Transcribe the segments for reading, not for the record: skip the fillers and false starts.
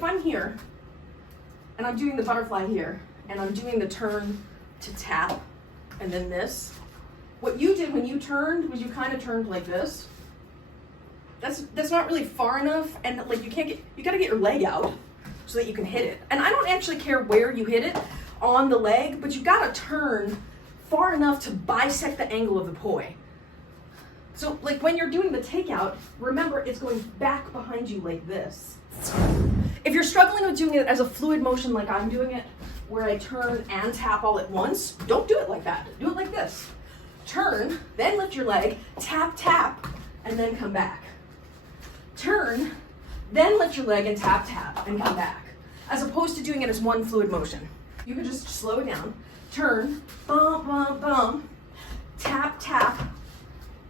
if I'm here and I'm doing the butterfly here and I'm doing the turn to tap and then this, what you did when you turned was you kind of turned like this. That's not really far enough, and like you gotta get your leg out so that you can hit it. And I don't actually care where you hit it on the leg, but you gotta turn far enough to bisect the angle of the poi. So like when you're doing the takeout, remember it's going back behind you like this. If you're struggling with doing it as a fluid motion like I'm doing it, where I turn and tap all at once, don't do it like that. Do it like this. Turn, then lift your leg, tap, tap, and then come back. Turn, then lift your leg and tap, tap, and come back. As opposed to doing it as one fluid motion. You can just slow it down. Turn, bum, bum, bum, tap, tap,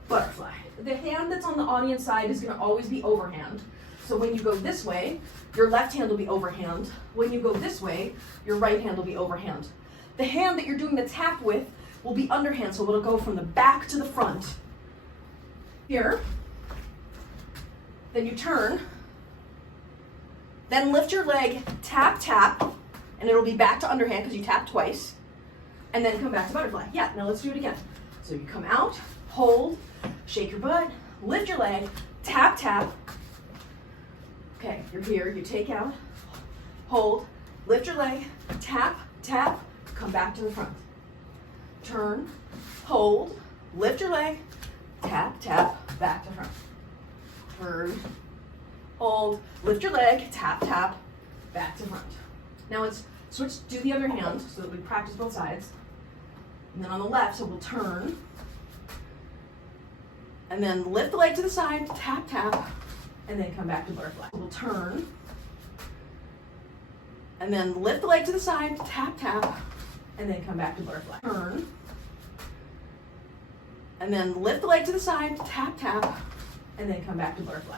butterfly. The hand that's on the audience side is gonna always be overhand. So when you go this way, your left hand will be overhand. When you go this way, your right hand will be overhand. The hand that you're doing the tap with will be underhand, so it'll go from the back to the front. Here, then you turn, then lift your leg, tap, tap, and it'll be back to underhand because you tapped twice, and then come back to butterfly. Yeah, now let's do it again. So you come out, hold, shake your butt, lift your leg, tap, tap. Okay, you're here, you take out, hold, lift your leg, tap, tap, come back to the front. Turn, hold, lift your leg, tap, tap, back to front. Turn, hold, lift your leg, tap, tap, back to front. Now let's switch to the other hand so that we practice both sides. And then on the left, so we'll turn, and then lift the leg to the side, tap, tap, and then come back to butterfly. We'll turn, and then lift the leg to the side, tap, tap, and then come back to butterfly. Turn, and then lift the leg to the side, tap, tap, and then come back to butterfly.